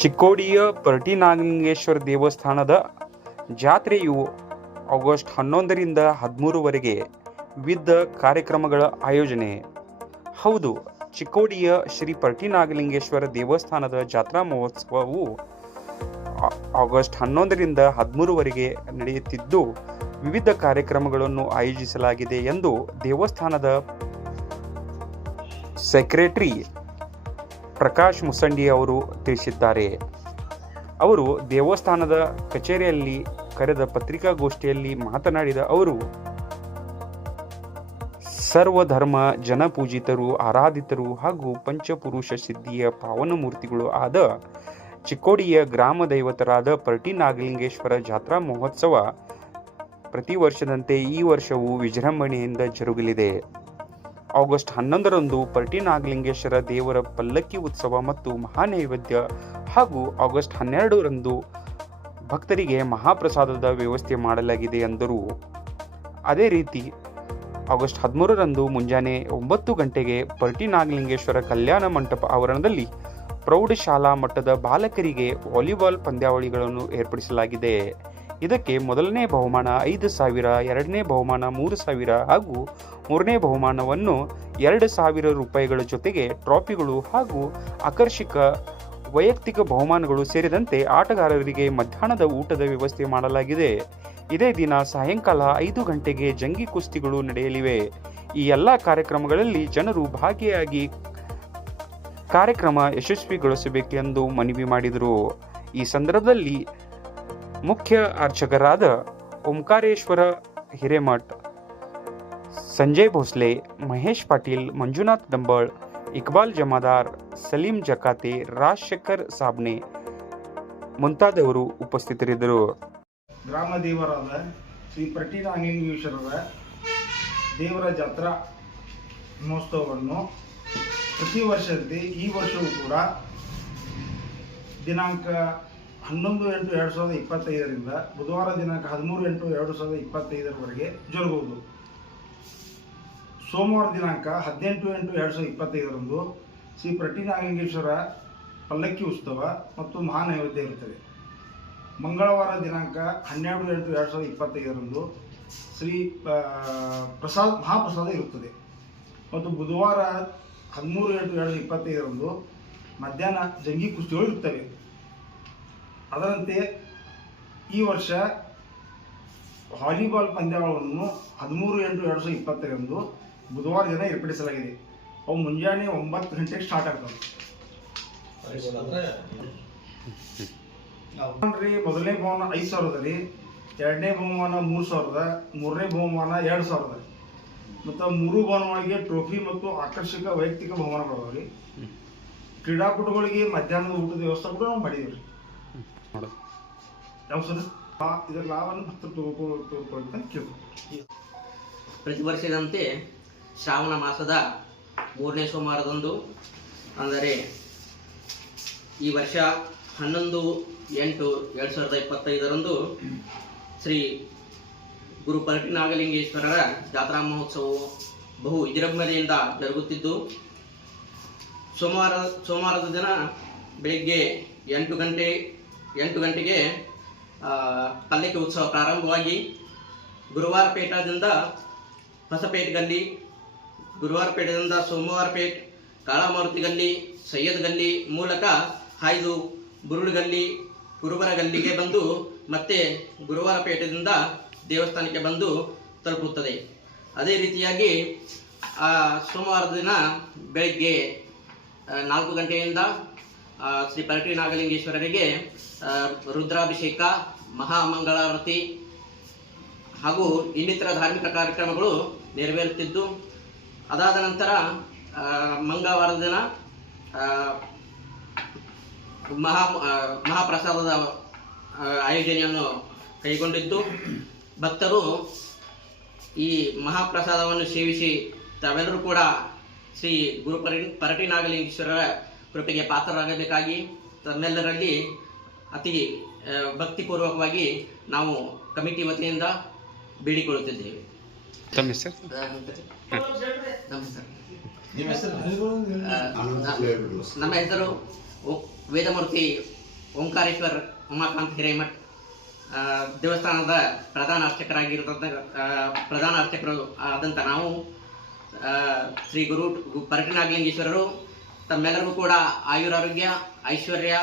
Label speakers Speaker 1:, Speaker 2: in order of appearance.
Speaker 1: ಚಿಕ್ಕೋಡಿಯ ಪರಟಿನಾಗೇಶ್ವರ ದೇವಸ್ಥಾನದ ಜಾತ್ರೆಯು ಆಗಸ್ಟ್ ಹನ್ನೊಂದರಿಂದ ಹದಿಮೂರುವರೆಗೆ ವಿವಿಧ ಕಾರ್ಯಕ್ರಮಗಳ ಆಯೋಜನೆ. ಹೌದು, ಚಿಕ್ಕೋಡಿಯ ಶ್ರೀ ಪರ್ಟಿನಾಗಲಿಂಗೇಶ್ವರ ದೇವಸ್ಥಾನದ ಜಾತ್ರಾ ಮಹೋತ್ಸವವು ಆಗಸ್ಟ್ ಹನ್ನೊಂದರಿಂದ ಹದಿಮೂರುವರೆಗೆ ನಡೆಯುತ್ತಿದ್ದು, ವಿವಿಧ ಕಾರ್ಯಕ್ರಮಗಳನ್ನು ಆಯೋಜಿಸಲಾಗಿದೆ ಎಂದು ದೇವಸ್ಥಾನದ ಸೆಕ್ರೆಟರಿ ಪ್ರಕಾಶ್ ಮುಸಂಡಿ ಅವರು ತಿಳಿಸಿದ್ದಾರೆ. ಅವರು ದೇವಸ್ಥಾನದ ಕಚೇರಿಯಲ್ಲಿ ಕರೆದ ಪತ್ರಿಕಾಗೋಷ್ಠಿಯಲ್ಲಿ ಮಾತನಾಡಿದ ಅವರು, ಸರ್ವಧರ್ಮ ಜನಪೂಜಿತರು, ಆರಾಧಿತರು ಹಾಗೂ ಪಂಚಪುರುಷ ಸಿದ್ಧಿಯ ಪಾವನ ಮೂರ್ತಿಗಳು ಆದ ಚಿಕ್ಕೋಡಿಯ ಗ್ರಾಮ ದೈವತರಾದ ಪರ್ಟಿ ನಾಗಲಿಂಗೇಶ್ವರ ಜಾತ್ರಾ ಮಹೋತ್ಸವ ಪ್ರತಿ ವರ್ಷದಂತೆ ಈ ವರ್ಷವೂ ವಿಜೃಂಭಣೆಯಿಂದ ಜರುಗಲಿದೆ. ಆಗಸ್ಟ್ ಹನ್ನೊಂದರಂದು ಪರ್ಟಿ ನಾಗಲಿಂಗೇಶ್ವರ ದೇವರ ಪಲ್ಲಕ್ಕಿ ಉತ್ಸವ ಮತ್ತು ಮಹಾನೈವೇದ್ಯ ಹಾಗೂ ಆಗಸ್ಟ್ ಹನ್ನೆರಡರಂದು ಭಕ್ತರಿಗೆ ಮಹಾಪ್ರಸಾದದ ವ್ಯವಸ್ಥೆ ಮಾಡಲಾಗಿದೆ ಎಂದರು. ಅದೇ ರೀತಿ, ಆಗಸ್ಟ್ ಹದಿಮೂರರಂದು ಮುಂಜಾನೆ ಒಂಬತ್ತು ಗಂಟೆಗೆ ಪರ್ಟಿ ನಾಗಲಿಂಗೇಶ್ವರ ಕಲ್ಯಾಣ ಮಂಟಪ ಆವರಣದಲ್ಲಿ ಪ್ರೌಢಶಾಲಾ ಮಟ್ಟದ ಬಾಲಕರಿಗೆ ವಾಲಿಬಾಲ್ ಪಂದ್ಯಾವಳಿಗಳನ್ನು ಏರ್ಪಡಿಸಲಾಗಿದೆ. ಇದಕ್ಕೆ ಮೊದಲನೇ ಬಹುಮಾನ ಐದು ಸಾವಿರ, ಎರಡನೇ ಬಹುಮಾನ ಮೂರು ಸಾವಿರ ಹಾಗೂ ಮೂರನೇ ಬಹುಮಾನವನ್ನು ಎರಡು ಸಾವಿರ ರೂಪಾಯಿಗಳ ಜೊತೆಗೆ ಟ್ರಾಫಿಗಳು ಹಾಗೂ ಆಕರ್ಷಕ ವೈಯಕ್ತಿಕ ಬಹುಮಾನಗಳು ಸೇರಿದಂತೆ ಆಟಗಾರರಿಗೆ ಮಧ್ಯಾಹ್ನದ ಊಟದ ವ್ಯವಸ್ಥೆ ಮಾಡಲಾಗಿದೆ. ಇದೇ ದಿನ ಸಾಯಂಕಾಲ ಐದು ಗಂಟೆಗೆ ಜಂಗಿ ಕುಸ್ತಿಗಳು ನಡೆಯಲಿವೆ. ಈ ಎಲ್ಲ ಕಾರ್ಯಕ್ರಮಗಳಲ್ಲಿ ಜನರು ಭಾಗಿಯಾಗಿ ಕಾರ್ಯಕ್ರಮ ಯಶಸ್ವಿಗೊಳಿಸಬೇಕೆಂದು ಮನವಿ ಮಾಡಿದರು. ಈ ಸಂದರ್ಭದಲ್ಲಿ ಮುಖ್ಯ ಅರ್ಚಕರಾದ ಓಂಕಾರೇಶ್ವರ ಹಿರೇಮಠ್, ಸಂಜಯ್ ಭೋಸ್ಲೆ, ಮಹೇಶ್ ಪಾಟೀಲ್, ಮಂಜುನಾಥ್ ದಂಬಳ್, ಇಕ್ಬಾಲ್ ಜಮಾದಾರ್, ಸಲೀಂ ಜಕಾತೆ, ರಾಜಶೇಖರ್ ಸಾಬ್ನೆ ಮುಂತಾದವರು ಉಪಸ್ಥಿತರಿದ್ದರು.
Speaker 2: ಗ್ರಾಮ ದೇವರಾದ ಶ್ರೀ ಪ್ರಟಿನಾಗಲಿಂಗೇಶ್ವರರ ದೇವರ ಜಾತ್ರಾ ಮಹೋತ್ಸವವನ್ನು ಪ್ರತಿ ವರ್ಷದಂತೆ ಈ ವರ್ಷವೂ ಕೂಡ ದಿನಾಂಕ ಹನ್ನೊಂದು ಎಂಟು ಎರಡು ಸಾವಿರದ ಇಪ್ಪತ್ತೈದರಿಂದ ಬುಧವಾರ ದಿನಾಂಕ ಹದಿಮೂರು ಎಂಟು ಎರಡು ಸಾವಿರದ ಇಪ್ಪತ್ತೈದರವರೆಗೆ ಜರುಗುವುದು. ಸೋಮವಾರ ದಿನಾಂಕ ಹದಿನೆಂಟು ಎಂಟು ಎರಡು ಸಾವಿರದ ಇಪ್ಪತ್ತೈದರಂದು ಶ್ರೀ ಪ್ರಟಿನಾಗಲಿಂಗೇಶ್ವರ ಪಲ್ಲಕ್ಕಿ ಉತ್ಸವ ಮತ್ತು ಮಹಾನೈವೇದ್ಯ ಇರುತ್ತದೆ. ಮಂಗಳವಾರ ದಿನಾಂಕ ಹನ್ನೆರಡು ಎಂಟು ಎರಡು ಸಾವಿರದ ಇಪ್ಪತ್ತೈದರಂದು ಶ್ರೀ ಪ್ರಸಾದ್, ಮಹಾಪ್ರಸಾದ ಇರುತ್ತದೆ. ಮತ್ತು ಬುಧವಾರ ಹದಿಮೂರು ಎಂಟು ಎರಡು ಸಾವಿರದ ಇಪ್ಪತ್ತೈದರಂದು ಮಧ್ಯಾಹ್ನ ಜಂಗಿ ಕುಸ್ತಿಗಳು ಇರುತ್ತವೆ. ಅದರಂತೆ ಈ ವರ್ಷ ವಾಲಿಬಾಲ್ ಪಂದ್ಯಾವಳಿಯನ್ನು ಹದಿಮೂರು ಎಂಟು ಎರಡು ಸಾವಿರದ ಇಪ್ಪತ್ತರಂದು ಬುಧವಾರ ದಿನ ಏರ್ಪಡಿಸಲಾಗಿದೆ. ಅವು ಮುಂಜಾನೆ ಒಂಬತ್ತು ಗಂಟೆಗೆ ಸ್ಟಾರ್ಟ್ ಆಗ್ತವೆ. ರೀ ಮೊದಲನೇ ಬಹುಮಾನ ಐದು ಸಾವಿರದಲ್ಲಿ ರೀ ಎರಡನೇ ಬಹುಮಾನ ಮೂರು ಸಾವಿರದ ಮೂರನೇ ಬಹುಮಾನ ಎರಡು ಸಾವಿರದ ಮತ್ತು ಮೂರು ಬಹುಮಾನಗಳಿಗೆ ಟ್ರೋಫಿ ಮತ್ತು ಆಕರ್ಷಕ ವೈಯಕ್ತಿಕ ಬಹುಮಾನಗಳು ರೀ ಕ್ರೀಡಾಪಟುಗಳಿಗೆ ಮಧ್ಯಾಹ್ನದ ಊಟದ ವ್ಯವಸ್ಥೆ ಕೂಡ ನಾವು ಮಾಡಿದೀವಿ ರೀ ಯಾವ ಸರ್? ಆ- ಇದರ ಲಾಭವನ್ನು ಭಕ್ತರು ತಗೋಕೊ- ತಗೋಕೊಳ್ಬೇಕಂತ ಕೇಳ್ಬೋದು
Speaker 3: ಪ್ರತಿ ವರ್ಷದಂತೆ ಶ್ರಾವಣ ಮಾಸದ ಮೂರನೇ ಸೋಮವಾರದಂದು ಅಂದರೆ ಈ ವರ್ಷ ಹನ್ನೊಂದು ಎಂಟು ಎರಡು ಸಾವಿರದ ಇಪ್ಪತ್ತೈದರಂದು ಶ್ರೀ ಗುರು ಪರಟಿ ನಾಗಲಿಂಗೇಶ್ವರರ ಜಾತ್ರಾ ಮಹೋತ್ಸವವು ಬಹು ವಿಜೃಂಭಣೆಯಿಂದ ಜರುಗುತ್ತಿದ್ದು ಸೋಮವಾರ ಸೋಮವಾರದ ದಿನ ಬೆಳಿಗ್ಗೆ ಎಂಟು ಗಂಟೆ ಎಂಟು ಗಂಟೆಗೆ ಪಲ್ಲಕ್ಕಿ ಉತ್ಸವ ಪ್ರಾರಂಭವಾಗಿ ಗುರುವಾರಪೇಟದಿಂದ ಹೊಸಪೇಟ್ ಗಲ್ಲಿ ಗುರುವಾರಪೇಟದಿಂದ ಸೋಮವಾರಪೇಟ್ ಸೋಮವಾರ ಪೇಟ್ ಕಾಳಮಾರುತಿ ಗಲ್ಲಿ ಸೈಯದ್ ಗಲ್ಲಿ ಮೂಲಕ ಹಾಯ್ದು ಬುರುಳು ಗಲ್ಲಿ ಕುರುಬರ ಗಲ್ಲಿಗೆ ಬಂದು ಮತ್ತೆ ಗುರುವಾರಪೇಟದಿಂದ ದೇವಸ್ಥಾನಕ್ಕೆ ಬಂದು ತಲುಪುತ್ತದೆ. ಅದೇ ರೀತಿಯಾಗಿ, ಆ ಸೋಮವಾರದ ದಿನ ಬೆಳಗ್ಗೆ ನಾಲ್ಕು ಗಂಟೆಯಿಂದ ಶ್ರೀ ಪರಟಿ ನಾಗಲಿಂಗೇಶ್ವರರಿಗೆ ರುದ್ರಾಭಿಷೇಕ, ಮಹಾಮಂಗಳಾರತಿ ಹಾಗೂ ಇನ್ನಿತರ ಧಾರ್ಮಿಕ ಕಾರ್ಯಕ್ರಮಗಳು ನೆರವೇರುತ್ತಿದ್ದು, ಅದಾದ ನಂತರ ಮಂಗಳವಾರದ ದಿನ ಮಹಾ ಮಹಾಪ್ರಸಾದದ ಆಯೋಜನೆಯನ್ನು ಕೈಗೊಂಡಿದ್ದು, ಭಕ್ತರು ಈ ಮಹಾಪ್ರಸಾದವನ್ನು ಸೇವಿಸಿ ತಾವೆಲ್ಲರೂ ಕೂಡ ಶ್ರೀ ಗುರುಪರಿ ಪರಟಿ ನಾಗಲಿಂಗೇಶ್ವರರ ಕೃಪೆಗೆ ಪಾತ್ರರಾಗಬೇಕಾಗಿ ತನ್ನೆಲ್ಲರಲ್ಲಿ ಅತಿ ಭಕ್ತಿಪೂರ್ವಕವಾಗಿ ನಾವು ಕಮಿಟಿ ವತಿಯಿಂದ ಬೇಡಿಕೊಳ್ಳುತ್ತಿದ್ದೇವೆ.
Speaker 1: ತಮ್ಮ ಹೆಸರು?
Speaker 3: ನಮ್ಮ ಹೆಸರು. ನಮ್ಮ ವೇದಮೂರ್ತಿ ಓಂಕಾರೇಶ್ವರ್ ಉಮಾಕಾಂತ್ ಹಿರೇಮಠ್. ದೇವಸ್ಥಾನದ ಪ್ರಧಾನ ಅರ್ಚಕರಾಗಿರ್ತಂಥ ಆ, ಪ್ರಧಾನ ಅರ್ಚಕರು ಆದಂಥ ನಾವು ಶ್ರೀ ಗುರು ಪರಟನಾಗಲಿಂಗೇಶ್ವರರು ತಮ್ಮೆಲ್ಲರಿಗೂ ಕೂಡ ಆಯುರಾರೋಗ್ಯ ಐಶ್ವರ್ಯ